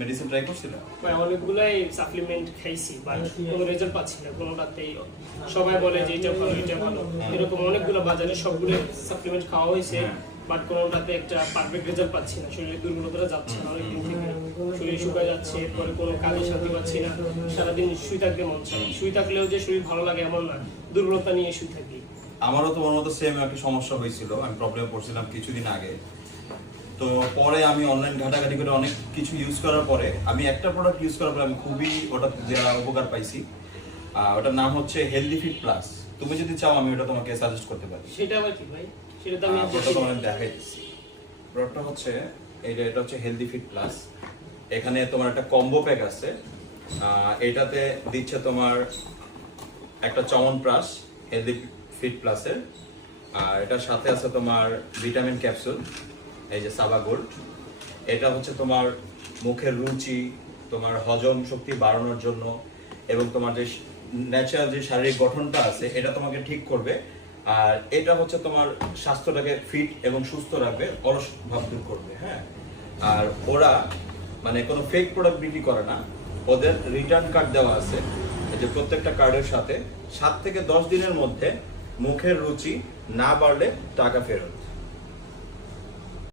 Medicine try করছিল? ভাই অনেকগুলাই সাপ্লিমেন্ট খাইছি বাট কোনো রেজাল্ট পাচ্ছি না কোনোটাতেই। সবাই বলে যে এটা ভালো এটা ভালো, এরকম অনেকগুলো বাজারে সবগুলো সাপ্লিমেন্ট খাওয়া হয়েছে বাট কোনোটাতে একটা পারফেক্ট রেজাল্ট পাচ্ছি না। শরীরে দুর্বলতা যাচ্ছে না অনেকদিন থেকে, শরীর শুকায় যাচ্ছে, পরে কোনো কাজে শান্তি পাচ্ছি না, সারাদিন শুয়ে থাকতে মন চায়। শুয়ে থাকলেও যে শরীর ভালো লাগে এমন না, দুর্বলতা নিয়ে শুয়ে থাকি। আমারও তোমার মতো সেম একটা সমস্যা হয়েছিল, আমি প্রবলেমে পড়ছিলাম কিছুদিন আগে। তো পরে আমি অনলাইন ঘাটাঘাটি করে অনেক কিছু ইউজ করার পরে আমি একটা প্রোডাক্ট ইউজ করার পরে আমি খুবই ওটা দেওয়া উপকার পাইছি। ওটার নাম হচ্ছে হেলদি ফিট প্লাস। তুমি যদি চাও আমি ওটা তোমাকে সাজেস্ট করতে পারি। সেটা আবার কি ভাই? সেটা তো আমি ওটা তোমাকে দেখাই দিচ্ছি। প্রোডাক্টটা হচ্ছে এটা হচ্ছে হেলদি ফিট প্লাস। এখানে তোমার একটা কম্বো প্যাক আছে। এটাতে দিচ্ছে তোমার একটা চ্যবনপ্রাশ হেলদি ফিট প্লাসের, আর এটার সাথে আছে তোমার ভিটামিন ক্যাপসুল, এই যে সাবা গোল্ড। এটা হচ্ছে তোমার মুখের রুচি, তোমার হজম শক্তি বাড়ানোর জন্য এবং তোমার যে ন্যাচারাল যে শারীরিক গঠনটা আছে এটা তোমাকে ঠিক করবে। আর এটা হচ্ছে তোমার স্বাস্থ্যটাকে ফিট এবং সুস্থ রাখবে, অলস ভাব দূর করবে। হ্যাঁ, আর ওরা মানে কোনো ফেক প্রোডাক্ট বিক্রি করে না, ওদের রিটার্ন কার্ড দেওয়া আছে। এই যে প্রত্যেকটা কার্ডের সাথে 7 থেকে 10 দিনের মধ্যে মুখের রুচি না বাড়লে টাকা ফেরত।